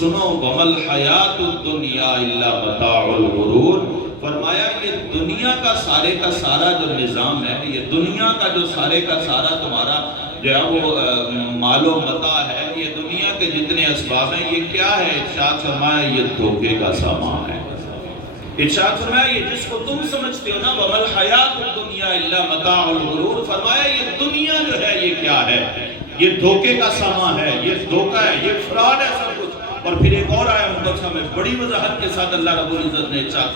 سنو وَمَا الْحَيَاةُ الدُّنْيَا إِلَّا مَتَاعُ الْغُرُورِ، فرمایا یہ دنیا کا سارے کا سارا جو نظام ہے، یہ دنیا کا جو سارے کا سارا تمہارا جو ہے وہ مال و متاع ہے، یہ دنیا کے جتنے اسباب ہیں، یہ کیا ہے؟ ارشاد فرمایا یہ دھوکے کا سامان ہے۔ ارشاد فرمایا یہ جس کو تم سمجھتے ہو نا وَمَا الْحَيَاةُ الدُّنْيَا إِلَّا مَتَاعُ الْغُرُورِ، فرمایا یہ دنیا جو ہے یہ کیا ہے؟ یہ دھوکے کا سامان ہے، یہ دھوکہ ہے، یہ فراڈ ہے سب کچھ۔ اور پھر ایک اور آیا مقدسہ میں بڑی وضاحت کے ساتھ اللہ رب العزت نے ارشاد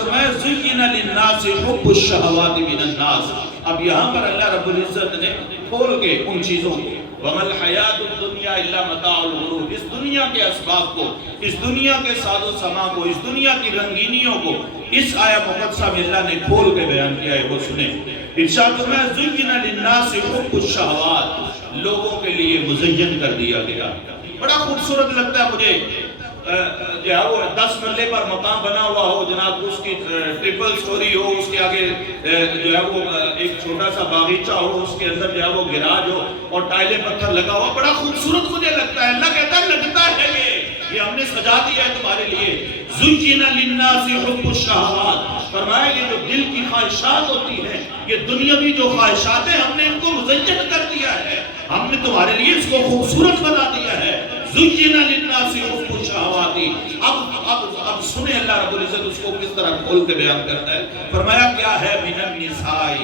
فرمایا زُيِّنَ لِلنَّاسِ حُبُّ الشَّهَوَاتِ مِنَ النَّاسِ۔ اب یہاں پر اللہ رب العزت نے کھول کے ان چیزوں کو وَمَا الْحَيَاةُ الدُّنْيَا إِلَّا مَتَاعُ الْغُرُورِ، اس دنیا کے اسباب کو، اس دنیا کے ساز و سامان کو، اس دنیا کی رنگینیوں کو اس آیا مقدسہ میں اللہ نے کھول کے بیان کیا ہے، وہ سنیں۔ ارشاد فرمایا زُيِّنَ لِلنَّاسِ حُبُّ الشَّهَوَاتِ، لوگوں کے لیے مزین کر دیا گیا۔ بڑا خوبصورت لگتا ہے مجھے جو ہے وہ 10 مرلے پر مقام بنا ہوا ہو جناب، اس کی ٹرپل سٹوری ہو، اس کے آگے جو ہے وہ ایک چھوٹا سا باغیچہ ہو، اس کے اندر جو ہے وہ گراج ہو اور ٹائلیں پتھر لگا ہوا، بڑا خوبصورت مجھے لگتا ہے۔ اللہ کہتا ہے لگتا ہے یہ ہم نے سجا دیا ہے تمہارے لیے۔ زُيِّنَ لِلنَّاسِ حُبُّ الشَّهَوَاتِ، فرمایا یہ جو دل کی خواہشات ہوتی ہیں، یہ دنیاوی جو خواہشات ہیں، ہم نے ان کو مزین کر دیا ہے، ہم نے تمہارے لیے اس کو خوبصورت بنا دیا ہے۔ زُيِّنَ لِلنَّاسِ حُبُّ الشَّهَوَاتِ، اب سنیں اللہ رب العزت اس کو کس طرح کھول کے بیان کرتا ہے۔ فرمایا کیا ہے؟ مِنَ النِّسَاءِ،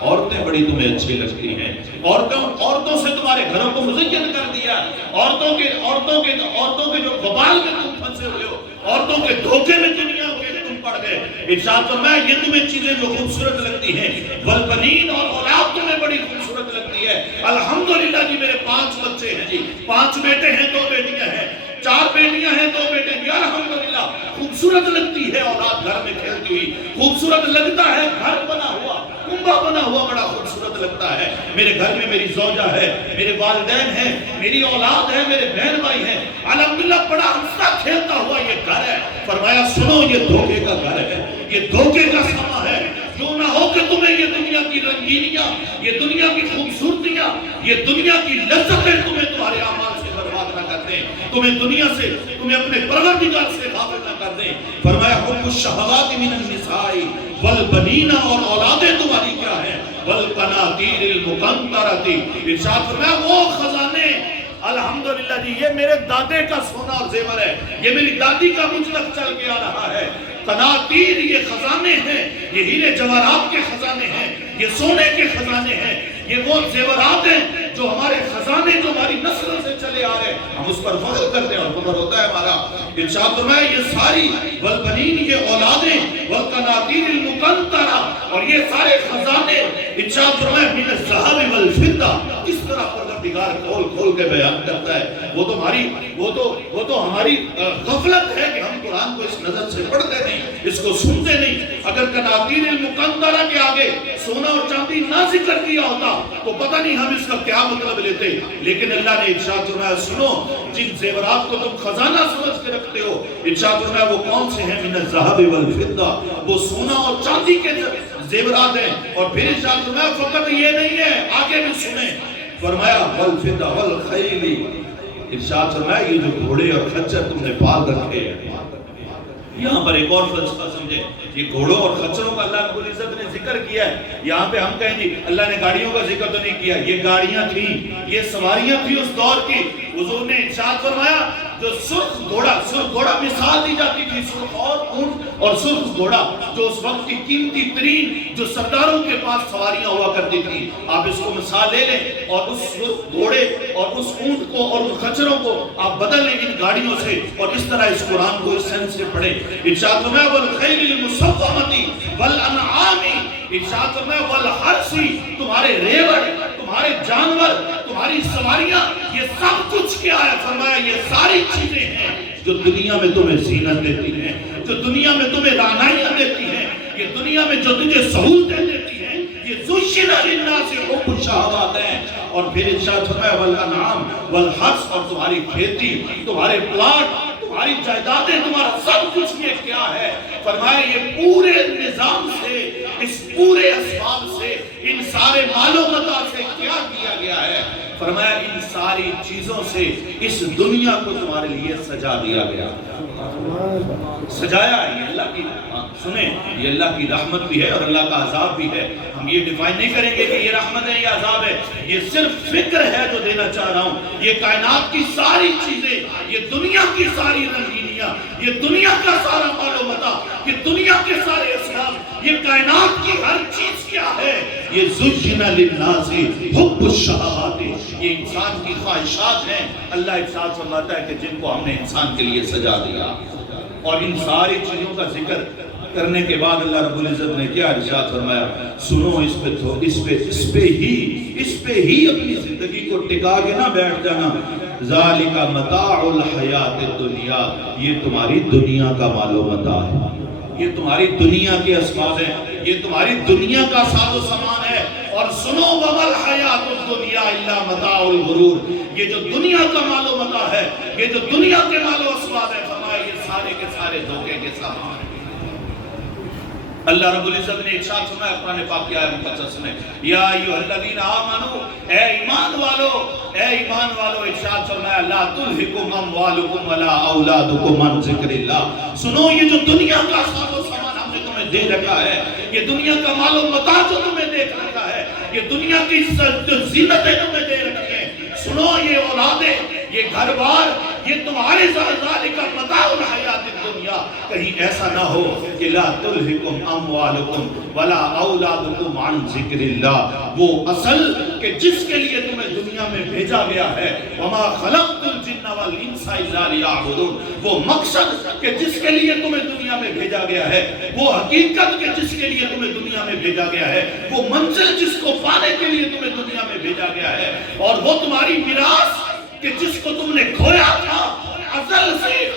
عورتیں بڑی تمہیں اچھی لگتی ہیں، عورتوں سے تمہارے گھروں کو مزین کر دیا، عورتوں کے جو ببال میں تم پھنسے ہوئے ہو، عورتوں کے دھوکے میں دنیا کے تم پڑ گئے۔ ارشاد فرمایا یہ تمہیں چیزیں جو خوبصورت لگتی ہیں، والبنین، اور اولاد تمہیں بڑی خوبصورت لگتی ہے۔ الحمدللہ جی میرے 5 بچے ہیں جی، 5 بیٹے ہیں 2 بیٹیاں ہیں، 4 بیٹیاں ہیں 2 بیٹے ہیں، الحمدللہ خوبصورت لگتی ہے اولاد گھر میں کھیلتی ہوئی، خوبصورت لگتا ہے گھر بنا ہوا، کنبہ بنا ہوا بڑا خوبصورت لگتا ہے۔ میرے گھر میں میری زوجہ ہے، میرے والدین ہیں، میری اولاد ہے، میرے بہن بھائی ہیں، الحمدللہ بڑا ہنستا کھیلتا ہوا یہ گھر ہے۔ فرمایا سنو یہ دھوکے کا گھر ہے، یہ دھوکے کا سما ہے۔ جو نہ ہو کہ تمہیں یہ دنیا کی رنگینیاں، یہ دنیا کی خوبصورتیاں، یہ دنیا کی لذتیں تمہیں تمہارے اعمال سے برباد نہ کر دیں، تمہیں دنیا سے، تمہیں اپنے پروردگار سے غافل نہ کر دیں۔ فرمایا حب الشہوات من النساء والبنین، اور اولادیں تمہاری کیا ہیں؟ والقناطیر المقنطرۃ، ارشاد فرمایا وہ خزانے، الحمدللہ جی یہ میرے دادے کا سونا اور زیور ہے، یہ میری دادی کا مجھ تک چل کے آ رہا ہے۔ قناطیر یہ خزانے ہیں، یہ ہیرے جواہرات کے خزانے ہیں، یہ سونے کے خزانے ہیں، یہ وہ زیورات ہیں جو ہمارے خزانے، جو ہماری نسل سے چلے آ رہے ہیں، ہم اس پر فخر کرتے ہیں اور فخر ہوتا ہے ہمارا۔ ارشاد فرمایا یہ ساری والبنین، یہ اولادیں، والقناطیر المقنطرہ، اور یہ سارے خزانے، ارشاد فرمایا من الذهب والفضہ، کس طرح پروردگار کھول کھول کے بیان کرتا ہے۔ وہ تو ہماری غفلت ہے کہ ہم قرآن کو اس نظر سے پڑھتے نہیں، اس کو سنتے نہیں۔ اگر قناطیر المقنطرہ کے آگے سونا اور چاندی نہ ذکر کیا ہوتا تو پتہ نہیں ہم اس کا کیا مطلب لیتے، لیکن اللہ نے ارشاد فرمایا سنو جن زیورات کو تم خزانہ سمجھ کے رکھتے ہو، ارشاد فرمایا وہ کون سے ہیں؟ من الذهب والفضہ، وہ سونا اور چاندی کے زیورات ہیں۔ اور پھر ارشاد فرمایا فقط یہ نہیں ہے، آگے بھی سنیں، فرمایا والفضہ والخیل، ارشاد فرمایا یہ جو گھوڑے اور خچر تم نے پال رکھے ہیں۔ یہاں پر ایک اور فلسفہ سمجھے، یہ گھوڑوں اور خچروں کا اللہ رب العزت نے ذکر کیا ہے۔ یہاں پہ ہم کہیں جی اللہ نے گاڑیوں کا ذکر تو نہیں کیا، یہ گاڑیاں تھیں، یہ سواریاں تھیں اس دور کی۔ حضور نے ارشاد فرمایا جو سرخ گھوڑا مثال دی جاتی تھی، سرخ اور اونٹ اور سرخ گھوڑا، جو اس وقت کی قیمتی ترین جو سرداروں کے پاس سواریاں ہوا کرتی تھی، آپ اس کو مثال لے لیں اور اس سرخ گھوڑے اور اس اونٹ کو اور ان خچروں کو آپ بدل لیں ان گاڑیوں سے، اور اس طرح اس قرآن کو اس سینس سے پڑھیں۔ ارشاد فرمایا والخیل المسومۃ والانعام، ارشاد فرمایا والحرث، تمہارے ریوڑ، تمہارے جانور، تمہاری سواریاں، یہ سب کچھ کیا ہے؟ فرمایا یہ ساری چیزیں ہیں جو دنیا میں تمہیں زینت دیتی ہیں، جو دنیا میں تمہیں رعنائیاں دیتی ہیں، یہ دنیا میں جو تجھے سہولتیں دیتی ہیں، یہ زُيِّنَ لِلنَّاسِ حُبُّ الشَّهَوَاتِ ہیں۔ اور پھر ارشاد فرمایا والانعام والحرث، اور تمہاری کھیتی، تمہارے پلاٹ، تمہاری جائیدادیں، تمہارا سب کچھ یہ کیا ہے؟ فرمایا یہ پورے نظام سے، اس پورے اسباب سے، ان سارے مال و متاع سے کیا کیا گیا ہے؟ فرمایا ان ساری چیزوں سے اس دنیا کو تمہارے لیے سجا دیا گیا. سجایا ہے. یہ اللہ کی سنیں، یہ اللہ کی رحمت بھی ہے اور اللہ کا عذاب بھی ہے. ہم یہ ڈیفائن نہیں کریں گے کہ یہ رحمت ہے یا عذاب ہے. یہ صرف فکر ہے جو دینا چاہ رہا ہوں. یہ کائنات کی ساری چیزیں، یہ دنیا کی ساری رنگینیاں، یہ دنیا کا سارا مال و متاع، یہ دنیا کے سارے اسباب، یہ کائنات کی ہر چیز کیا ہے؟ یہ زُجِّنَ لِلنَّاسِ حُبُّ الشَّهَوَاتِ. یہ انسان کی خواہشات ہیں. اللہ ارشاد فرماتا ہے کہ جن کو ہم نے انسان کے لیے سجا دیا. اور ان ساری چیزوں کا ذکر کرنے کے بعد اللہ رب العزت نے کیا ارشاد فرمایا؟ سنو اس پہ ہی اپنی زندگی کو ٹکا کے نہ بیٹھ جانا. ذالک متاع الحیات الدنیا. یہ تمہاری دنیا کا مال و متاع ہے. یہ تمہاری دنیا کے اسباب ہیں. یہ تمہاری دنیا کا ساز و سامان ہے. اور سنو وما الحیات الدنیا الا متاع الغرور. یہ جو دنیا کا مال و متاع ہے، یہ جو دنیا کے مال و اسباب ہے، فرمایا یہ سارے کے سارے دھوکے کے سامان ہیں. اللہ رب العزت نے ارشاد فرمایا قرآن پاک کی آیت مقدس میں، یا ایھا الذین آمنوا، اے ایمان والو ارشاد فرمایا لا تلھکم اموالکم ولا اولادکم عن ذکر اللہ. سنو یہ جو دنیا کا ساز و سامان ہم نے تمہیں دے رکھا ہے، یہ دنیا کا مال و متاع جو تمہیں دے رکھا ہے، یہ دنیا کی جو زینتیں تمہیں دے رکھی ہیں، سنو یہ اولادیں، یہ گھر بار، یہ تمہارے ذالک متاع الحیات الدنیا. کہیں ایسا نہ ہو کہ لا تلھکم اموالکم ولا اولادکم عن ذکر اللہ. وہ اصل کہ جس کے لیے تمہیں دنیا میں بھیجا گیا ہے، وما خلقت الجن والانس الا لیعبدون. وہ مقصد کہ جس کے لیے تمہیں دنیا میں بھیجا گیا ہے، وہ حقیقت کہ جس کے لیے تمہیں دنیا میں بھیجا گیا ہے، وہ منزل جس کو پانے کے لیے تمہیں دنیا میں بھیجا گیا ہے، اور وہ تمہاری میراث کہ جس کو تم نے کھویا تھا ازل سے،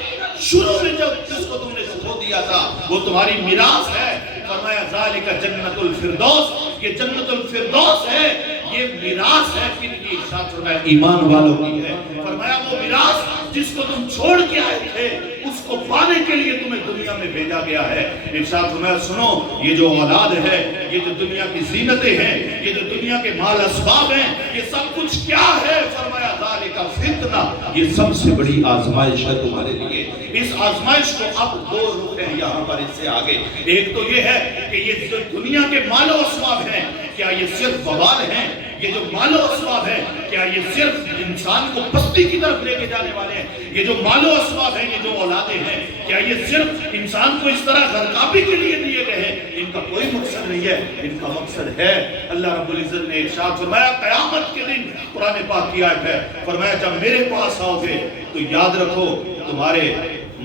شروع میں جس کو تم نے کھو دیا تھا، وہ تمہاری میراث ہے. فرمایا ذالک جنت الفردوس. یہ جنت الفردوس ہے، یہ میراث ہے. کن کی؟ ارشاد فرمایا ایمان والوں کی ہے. فرمایا وہ میراث جس کو تم چھوڑ کے آئے تھے، اس کو پانے کے لیے تمہیں دنیا میں بھیجا گیا ہے. ارشاد فرمایا سنو یہ جو اولاد ہے، یہ جو دنیا کی زینتیں ہیں، یہ جو دنیا کے مال اسباب ہیں، یہ سب کچھ کیا ہے؟ فرمایا ذالک فتنہ. یہ سب سے بڑی آزمائش ہے تمہارے لیے. اس آزمائش کو اب دو رخ ہیں یہاں پر اس سے آگے. ایک تو یہ ہے کہ یہ جو دنیا کے مال و اسباب ہیں، کیا یہ صرف وبال ہیں؟ یہ جو مال و اسباب ہیں، کیا یہ صرف انسان کو پستی کی طرف لے کے جانے والے ہیں؟ یہ جو مال و اسباب ہیں، یہ جو اولادیں ہیں، کیا یہ صرف انسان کو اس طرح غرقابی کے لیے دیے گئے ہیں؟ ان کا کوئی مقصد نہیں ہے. ان کا مقصد ہے، اللہ رب العزت نے ارشاد فرمایا قیامت کے دن، قرآن پاک کی آیت ہے، فرمایا جب میرے پاس آؤ گے تو یاد رکھو تمہارے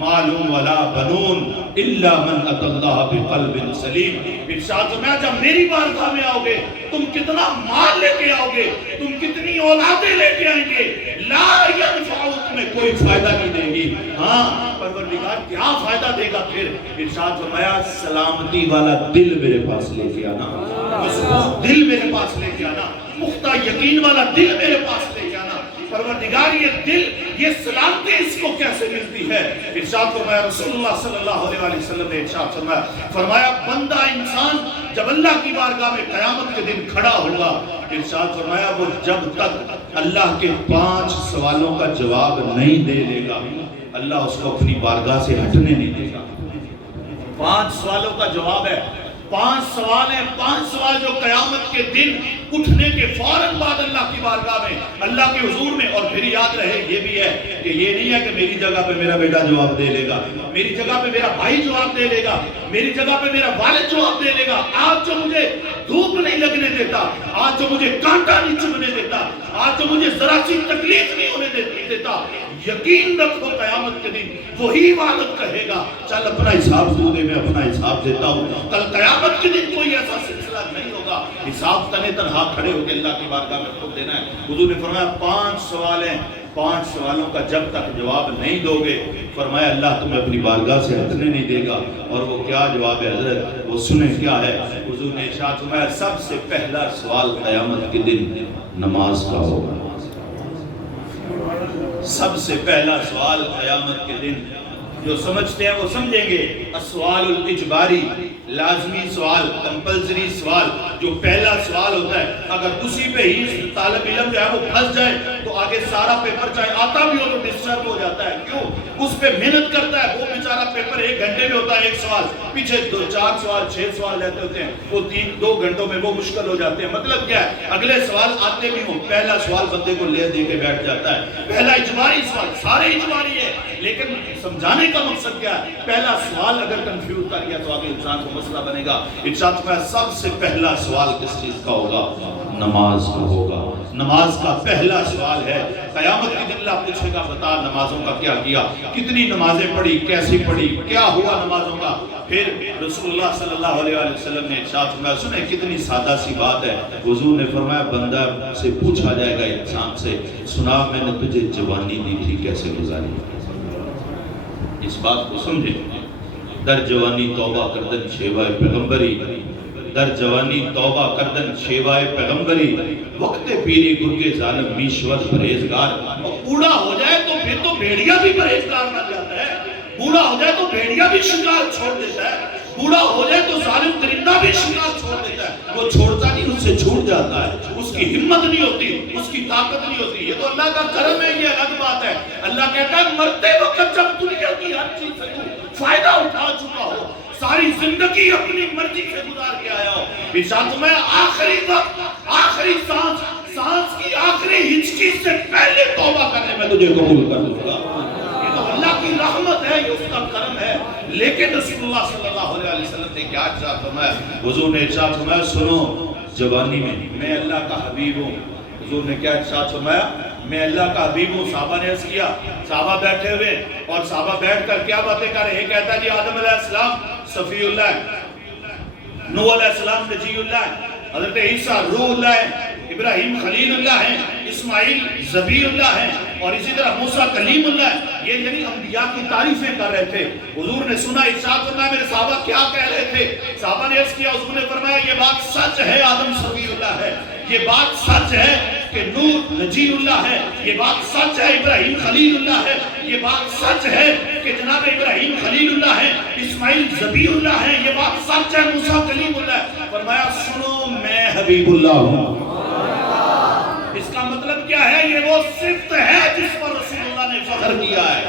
معلوم ولا بنون الا من اتى اللہ بقلب سلیم. ارشاد فرمایا جب میری بارگاہ میں آؤ گے تم کتنا مال لے کے آؤ گے، تم کتنی اولادیں لے کے آئیں گے، لا ينفع تمہیں کوئی فائدہ نہیں دے گی. ہاں پروردگار کیا فائدہ دے گا پھر؟ ارشاد فرمایا سلامتی والا دل میرے پاس لے کے آنا، مضبوط دل میرے پاس لے کے آنا، پختہ یقین والا دل میرے پاس لے کے آنا. پروردگار یہ دل، یہ سلامتی اس کو کیسے ملتی ہے؟ ارشاد فرمایا رسول اللہ صلی اللہ علیہ وسلم نے ارشاد فرمایا بندہ انسان جب اللہ کی بارگاہ میں قیامت کے دن کھڑا ہوگا، ارشاد فرمایا وہ جب تک اللہ کے 5 سوالوں کا جواب نہیں دے لے گا، اللہ اس کو اپنی بارگاہ سے ہٹنے نہیں دے گا. 5 سوالوں کا جواب ہے. 5 سوال ہیں. 5 سوال جو قیامت کے دن اٹھنے کے فوراً بعد اللہ کی بارگاہ میں، اللہ کے حضور میں. اور پھر یاد رہے یہ بھی ہے کہ یہ نہیں ہے کہ میری جگہ پہ میرا بیٹا جواب دے لے گا، میری جگہ پہ میرا بھائی جواب دے لے گا، میری جگہ پہ میرا والد جواب دے لے گا. آج جو مجھے دھوپ نہیں لگنے دیتا، آج جو مجھے کانٹا نہیں چبھنے دیتا، آج جو مجھے ذرا سی تکلیف نہیں ہونے دیتا، یقین رکھو قیامت کے دن وہی والد کہے گا چل اپنا حساب تو دے، میں اپنا حساب دیتا ہوں. کل قیامت کے دن کوئی ایسا سلسلہ نہیں ہوگا، حساب تنے تنہا کھڑے ہو کے اللہ کی بارگاہ میں خود دینا ہے. حضور نے فرمایا 5 سوال ہیں، 5 سوالوں کا جب تک جواب نہیں دو گے، فرمایا اللہ تمہیں اپنی بارگاہ سے ہٹنے نہیں دے گا. اور وہ کیا جواب ہے حضرت؟ وہ سنیں کیا ہے. حضور نے ارشاد فرمایا سب سے پہلا سوال قیامت کے دن نماز کا ہوگا. سب سے پہلا سوال قیامت کے دن جو سمجھتے ہیں وہ سمجھیں گے۔ السؤال الاجباری، لازمی سوال، کمپلسری سوال، جو پہلا سوال ہوتا ہے اگر اسی پہ ہی طالب علم جو ہے وہ پھنس جائے تو آگے سارا پیپر چاہے آتا بھی ہو تو ڈسٹرب ہو جاتا ہے۔ کیوں؟ اس پہ محنت کرتا ہے، وہ بیچارہ پیپر 1 گھنٹے میں ہوتا ہے 1 سوال، پیچھے 4 سوال 6 سوال لیتے ہوتے ہیں، وہ 2 گھنٹوں میں وہ مشکل ہو جاتے ہیں۔ مطلب کیا ہے؟ اگلے سوال آتے بھی ہوں، پہلا سوال بندے کو لے دے کے بیٹھ جاتا ہے۔ پہلا اجباری سوال، سارے اجباری ہے، لیکن سمجھانے کا مقصد کیا ہے؟ پہلا سوال اگر کنفیوز کر گیا تو آگے انسان کو مسئلہ بنے گا۔ ارشاد میں سب سے پہلا سوال کس چیز کا ہوگا؟ نماز کا ہوگا۔ نماز کا پہلا سوال ہے، قیامت کے دن اللہ پوچھے گا بتا نمازوں کا کیا کیا، کتنی نمازیں پڑھی، کیسی پڑھی، کیا ہوا نمازوں کا۔ پھر رسول اللہ صلی اللہ علیہ وسلم نے ارشاد فرمایا، سنیں کتنی سادہ سی بات ہے، حضور نے فرمایا بندہ سے پوچھا جائے گا انسان سے، سنا میں نے تجھے جوانی دی تھی کیسے گزاری۔ اس بات کو سمجھیں، در جوانی توبہ کردن شیوائے پیغمبری، در جوانی توبہ کردن شیوائے پیغمبری، وقت پیری گرگے ظالم میشور پرہیزگار۔ اور بوڑھا ہو جائے تو پھر تو بھیڑیا بھی پرہیزگار بن جاتا ہے، بوڑھا ہو جائے تو بھیڑیا بھی شکار چھوڑ دیتا ہے، بوڑھا ہو جائے تو ظالم درندہ بھی شکار چھوڑ دیتا ہے۔ وہ چھوڑتا نہیں، اس سے چھوٹ جاتا ہے، اس کی ہمت نہیں ہوتی، اس کی طاقت نہیں ہوتی۔ یہ تو اللہ کا کرم ہے، یہ الگ بات ہے۔ اللہ کہتا ہے مرتے وقت جب دنیا کی ہر چیز سے فائدہ اٹھا چکا ہو، ساری زندگی اپنی مرضی سے گزار کے آیا ہو، ارشاد میں آخری وقت، آخری سانس کی آخری ہچکی سے پہلے توبہ کرنے میں تجھے قبول کر لوں گا۔ یہ تو اللہ کی رحمت ہے، یہ اس کا کرم ہے۔ لیکن رسول اللہ صلی اللہ علیہ وسلم نے کیا ارشاد فرمایا؟ حضور نے ارشاد فرمایا سنو، جوانی میں اللہ کا حبیب ہوں۔ حضور نے کیا ارشاد فرمایا؟ میں اللہ کا حبیب ہوں۔ صحابہ نے عرض کیا، صحابہ بیٹھے ہوئے اور صحابہ بیٹھ کر کیا باتیں کر رہے ہیں؟ کہتا ہے جی آدم علیہ السلام صفی اللہ ہے، نوح علیہ السلام نجی اللہ ہے، حضرت عیسیٰ روح اللہ ہے، ابراہیم خلیل اللہ ہے، اسماعیل ذبیح اللہ ہے، اور اسی طرح موسیٰ کلیم اللہ ہے۔ یہ یعنی انبیاء کی تعریفیں کر رہے تھے۔ حضور نے سنا، ارشاد فرمایا میرے صحابہ کیا کہہ رہے تھے؟ صحابہ نے عرض کیا، حضور نے فرمایا یہ بات سچ ہے آدم صفی اللہ ہے، یہ بات سچ ہے کہ نوح نجی اللہ ہے، یہ بات سچ ہے ابراہیم خلیل اللہ ہے، یہ بات سچ ہے کہ جناب ابراہیم خلیل اللہ ہے، اسماعیل ذبیح اللہ ہے، یہ بات سچ ہے موسیٰ کلیم اللہ ہے۔ فرمایا سنو میں حبیب اللہ ہوں۔ اس کا مطلب کیا ہے؟ یہ وہ صفت ہے جس پر رسول اللہ نے فخر کیا ہے،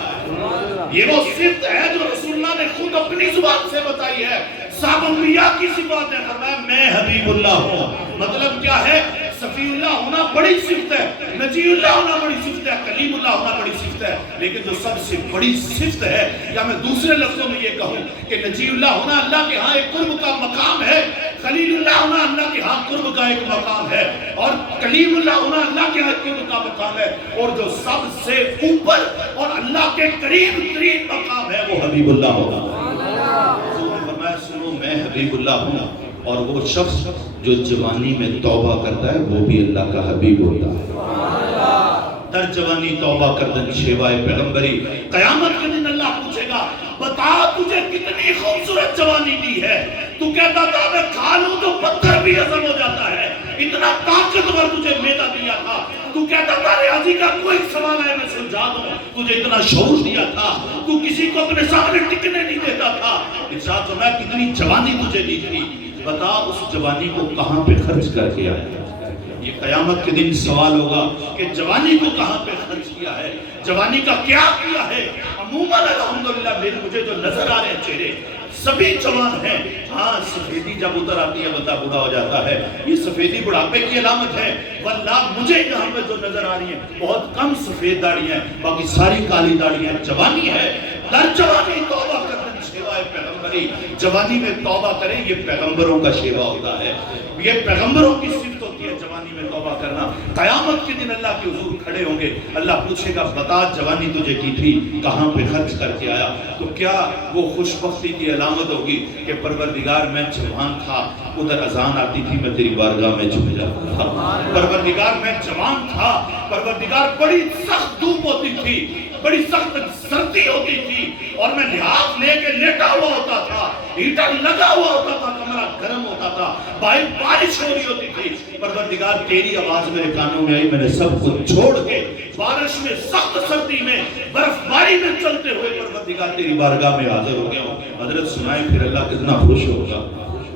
یہ وہ صفت ہے جو رسول اللہ نے خود اپنی زبان سے بتائی ہے۔ صاحب انبیاء کی صفات ہے، فرمایا میں حبیب اللہ ہوں۔ مطلب کیا ہے؟ صفی اللہ ہونا بڑی صفت ہے، نجی اللہ ہونا بڑی صفت ہے، کلیم اللہ ہونا بڑی صفت ہے، لیکن جو سب سے بڑی صفت ہے، یا میں دوسرے لفظوں میں یہ کہوں کہ نجی اللہ ہونا اللہ کے ہاں ایک قرب کا مقام ہے، خلیل اللہ ہونا اللہ کے ہاں قرب کا ایک مقام ہے، اور کلیم اللہ ہونا اللہ کے ہاں قرب کا مقام ہے، اور جو سب سے اوپر اور اللہ کے قریب ترین مقام ہے وہ حبیب اللہ ہوگا۔ فرمایا سنو میں حبیب اللہ ہوں، اور وہ شخص جو جوانی میں توبہ کرتا ہے وہ بھی اللہ کا حبیب ہوتا ہے۔ در جوانی توبہ کردن شیوائے پیغمبری، قیامت کے دن اللہ پوچھے گا بتا تجھے کتنی خوبصورت جوانی دی ہے، تو کہتا تھا میں کھا لوں تو پتھر بھی ہضم ہو جاتا ہے، اتنا طاقتور تجھے معدہ دیا تھا، تو کہتا تھا ریاضی کا کوئی سوال ہے میں سلجھا دوں، تجھے اتنا شعور دیا تھا، تو کسی کو اپنے سامنے ٹکنے نہیں دیتا تھا، ارشاد فرمایا کتنی جوانی تجھے دی تھی، بتا اس جوانی کو کہاں پہ خرچ کر کے آیا۔ یہ قیامت کے دن سوال ہوگا کہ جوانی کو کہاں پہ خرچ کیا ہے، جوانی کا کیا کیا ہے۔ عموماً الحمدللہ مجھے جو نظر آ رہے ہیں چہرے سبھی جوان ہیں، ہاں سفیدی جب اتر آتی ہے بندہ بوڑھا ہو جاتا ہے، یہ سفیدی بڑھاپے کی علامت ہے۔ واللہ مجھے یہاں پہ جو نظر آ رہی ہیں بہت کم سفید داڑھی ہیں، باقی ساری کالی داڑھی ہیں۔ جوانی ہے، در جوانی توبہ کردن شیوائے پیغمبری، جوانی میں توبہ کریں، یہ پیغمبروں کا شیوا ہوتا ہے، یہ پیغمبروں کی صفت ہوتی ہے جوانی میں توبہ کرنا۔ قیامت کے دن اللہ کے حضور کھڑے ہوں گے، اللہ پوچھے گا بتا جوانی تجھے کی تھی کہاں پہ خرچ کر کے آیا، تو کیا وہ خوش بختی کی علامت ہوگی کہ پروردگار میں جوان تھا، ادھر اذان آتی تھی میں تیری بارگاہ میں جھک جاتا تھا، پروردگار میں جوان تھا، پروردگار بڑی سخت دھوپ ہوتی تھی، بڑی سخت سردی ہوتی تھی، اور میں لحاظ لے کے لیٹا ہوا ہوتا تھا، ہیٹر لگا ہوا ہوتا تھا، کمرہ گرم ہوتا تھا، بارش ہو رہی ہوتی تھی، پروردگار تیری آواز میرے کانوں میں آئی، میں نے سب کو چھوڑ کے بارش میں سخت سردی میں برف باری میں چلتے ہوئے پروردگار دیکھا تیری بارگاہ میں حاضر ہو گیا ہوں. حضرت سنائے پھر اللہ کتنا خوش ہوگا.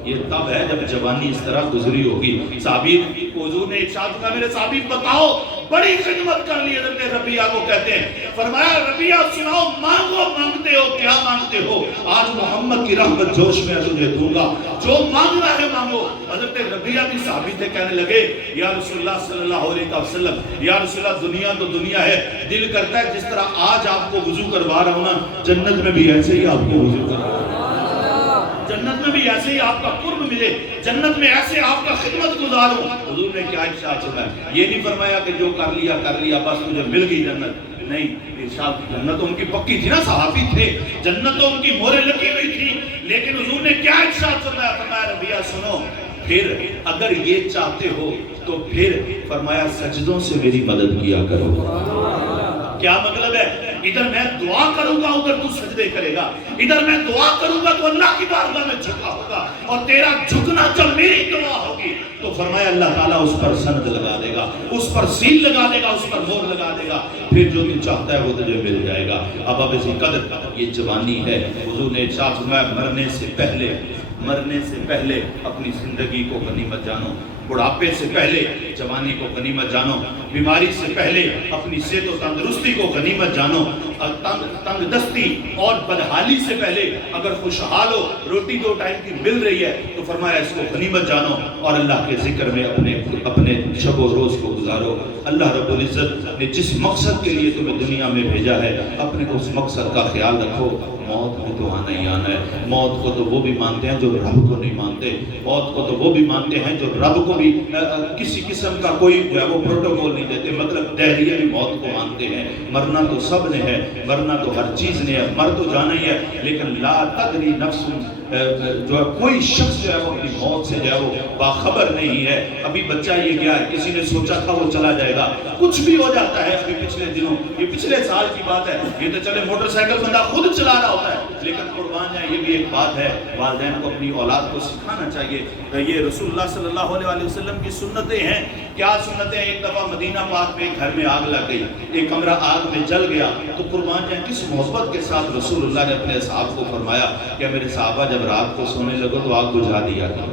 یہ تب ہے جب جوانی اس طرح گزری ہوگی. صحابی کو حضور نے ارشاد کیا میرے صحابی بتاؤ بڑی خدمت کر لی. حضرت ربیعہ کو کہتے ہیں, فرمایا ربیعہ سناؤ مانگو, مانگتے ہو کیا مانگتے ہو؟ آج محمد کی رحمت جوش میں تجھے دوں گا, جو مانگنا ہے مانگو. حضرت ربیعہ بھی صحابی تھے, کہنے لگے یا رسول اللہ صلی اللہ علیہ وسلم, یا رسول اللہ دنیا تو دنیا ہے, دل کرتا ہے جس طرح آج آپ کو وضو کروا رہا ہوں نا, جنت میں بھی ایسے ہی آپ کو وضو کروا رہا ہوں, جنت میں بھی ایسے ہی آپ کا قرب ملے, جنت میں ایسے آپ کا خدمت گزاروں. حضور نے کیا ارشاد فرمایا؟ یہ نہیں فرمایا کہ جو کر لیا بس مجھے مل گئی جنت. نہیں, ارشاد جنت تو ان کی پکی تھی نا, صحابی تھے, جنت تو ان کی مورے لگی ہوئی تھی. لیکن حضور نے کیا ارشاد فرمایا؟ فرمایا ربیعہ سنو, پھر اگر یہ چاہتے ہو تو پھر فرمایا سجدوں سے میری مدد کیا کرو. کیا مطلب ہے؟ ادھر میں دعا کروں گا ادھر تو سجدے کرے گا, ادھر میں دعا کروں گا تو اللہ کی بارگاہ میں جھکا ہوگا, اور تیرا جھکنا جب میری دعا ہوگی تو فرمایا اللہ تعالیٰ اس پر سند لگا دے گا, اس پر سیل لگا دے گا, اس پر مہر لگا دے گا, پھر جو تو چاہتا ہے وہ تجھے مل جائے گا. اب اسی قدر یہ جوانی ہے. حضور نے ارشاد فرمایا مرنے سے پہلے اپنی زندگی کو غنیمت جانو, بڑھاپے سے پہلے جوانی کو غنیمت جانو, بیماری سے پہلے اپنی صحت و تندرستی کو غنیمت جانو, تنگ دستی اور بدحالی سے پہلے اگر خوشحال ہو, روٹی 2 ٹائم کی مل رہی ہے تو فرمایا اس کو غنیمت جانو, اور اللہ کے ذکر میں اپنے شب و روز کو گزارو. اللہ رب العزت نے جس مقصد کے لیے تمہیں دنیا میں بھیجا ہے اپنے اس مقصد کا خیال رکھو. موت کو تو آنا ہی آنا ہے. موت کو تو وہ بھی مانتے ہیں جو رب کو نہیں مانتے, موت کو تو وہ بھی مانتے ہیں جو رب کو بھی کسی قسم کا کوئی جو ہے وہ پروٹوکول نہیں دیتے. مطلب دہریہ بھی موت کو مانتے ہیں. مرنا تو سب نے ہے, مرنا تو ہر چیز نے ہے, مر تو جانا ہی ہے, لیکن لا تدری نفس جو ہے کوئی شخص جو ہے وہ اپنی موت سے جو ہے وہ باخبر نہیں ہے. ابھی بچہ یہ گیا ہے, کسی نے سوچا تھا وہ چلا جائے گا, کچھ بھی ہو جاتا ہے. ابھی پچھلے دنوں, یہ پچھلے سال کی بات ہے, یہ تو چلے موٹر سائیکل بندہ خود چلا رہا ہوتا ہے, لیکن قربان جائیں یہ بھی ایک بات ہے, والدین کو اپنی اولاد کو سکھانا چاہیے. یہ رسول اللہ صلی اللہ علیہ وسلم کی سنتیں ہیں. کیا سنتیں؟ ایک دفعہ مدینہ پاک میں گھر میں آگ لگ گئی, ایک کمرہ آگ میں جل گیا, تو قربان جائیں کس محبت کے ساتھ رسول اللہ نے اپنے اصحاب کو فرمایا کہ میرے صحابہ جب رات کو سونے لگو تو آگ بجھا دیا کرو.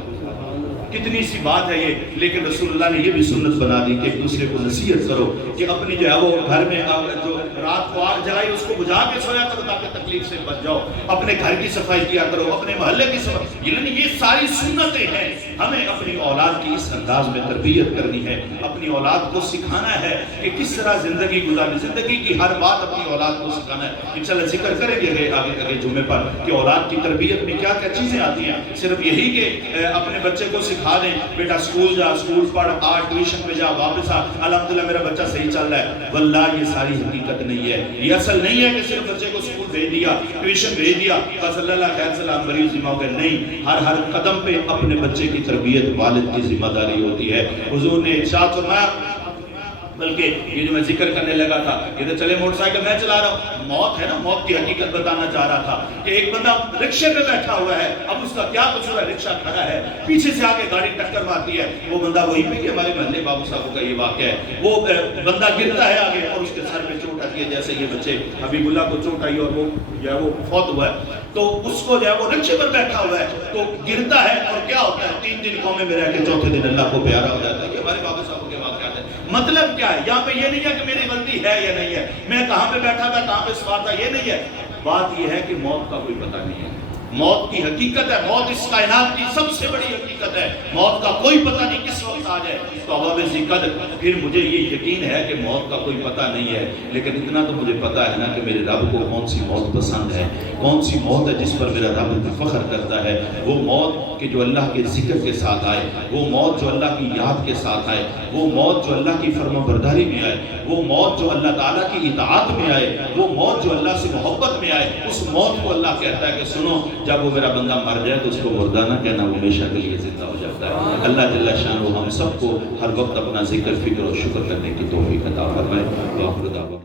کتنی سی بات ہے یہ, لیکن رسول اللہ نے یہ بھی سنت بنا دی کہ ایک دوسرے کو نصیحت کرو کہ اپنی جو ہے وہ گھر میں جو رات کو آگ جلائی اس کو بجھا کے سویا کرو تاکہ تکلیف سے بچ جاؤ. اپنے گھر کی صفائی کیا کرو, اپنے محلے کی صفائی, یعنی یہ ساری سنتیں ہیں. ہمیں اپنی اولاد کی اس انداز میں تربیت کرنی ہے, اپنی اولاد کو سکھانا ہے کہ کس طرح زندگی گزارنی, زندگی کی ہر بات اپنی اولاد کو سکھانا ہے. انشاءاللہ ذکر کریں گے آگے جمعے پر کہ اولاد کی تربیت میں کیا کیا چیزیں آتی ہیں. صرف یہی کہ اپنے بچے کو سکھا دیں بیٹا اسکول جا, اسکول پڑھ, آ ٹیوشن پہ جا, واپس آ, الحمدللہ میرا بچہ صحیح چل رہا ہے. واللہ یہ ساری حقیقت نہیں ہے. یہ اصل نہیں ہے کہ صرف بچے کو اسکول بھیج دیا, ٹیوشن بھیج دیا, بس اللہ خیر سلام مریض ذمہ ہو گئے. نہیں, ہر قدم پہ اپنے بچے کی تربیت والد کی ذمہ داری ہوتی ہے. حضور نے ارشاد فرمایا, بلکہ یہ جو میں ذکر کرنے لگا تھا, یہ تو چلے موٹر سائیکل میں چلا رہا ہوں, موت ہے نا, موت کی حقیقت بتانا چاہ رہا تھا کہ ایک بندہ رکشے پہ بیٹھا ہوا ہے. اب اس کا کیا قصور ہے, رکشہ کھڑا ہے, پیچھے سے آگے گاڑی ٹکر مارتی ہے. وہ بندہ وہی پہ, کہ ہمارے محلے بابو صاحب کا یہ واقعہ ہے, وہ بندہ گرتا ہے آگے اور اس کے سر پہ چوٹ آتی ہے, جیسے یہ بچے حبیب اللہ کو چوٹ آئی اور وہ جو ہے وہ فوت ہوا ہے. تو اس کو جو ہے وہ رکشے پر بیٹھا ہوا ہے, تو گرتا ہے اور کیا ہوتا ہے, 3 دن قومے میں رہ کے چوتھے دن اللہ کو پیارا ہو جاتا ہے. یہ ہمارے بابو صاحب کے واقعات ہیں. مطلب کیا ہے, یہاں پہ یہ نہیں ہے کہ میری غلطی ہے یا نہیں ہے, میں کہاں پہ بیٹھا تھا, کہاں پہ سوار تھا, یہ نہیں ہے. بات یہ ہے کہ موت کا کوئی پتہ نہیں ہے. موت کی حقیقت ہے, موت اس کائنات کی سب سے بڑی حقیقت ہے. موت کا کوئی پتہ نہیں کس وقت آ جائے. تو اب قدر پھر مجھے یہ یقین ہے کہ موت کا کوئی پتہ نہیں ہے, لیکن اتنا تو مجھے پتہ ہے نا کہ میرے رب کو کون سی موت پسند ہے, کون سی موت ہے جس پر میرا رب فخر کرتا ہے. وہ موت کہ جو اللہ کے ذکر کے ساتھ آئے, وہ موت جو اللہ کی یاد کے ساتھ آئے, وہ موت جو اللہ کی فرما برداری میں آئے, وہ موت جو اللہ تعالیٰ کی اطاعت میں آئے, وہ موت جو اللہ سے محبت میں آئے. اس موت کو اللہ کہتا ہے کہ سنو, جب وہ میرا بندہ مر جائے تو اس کو مردہ نہ کہنا, وہ ہمیشہ کے لیے زندہ ہو جاتا ہے. اللہ جل شانہ ہم سب کو ہر وقت اپنا ذکر, فکر اور شکر کرنے کی توفیق عطا فرمائے.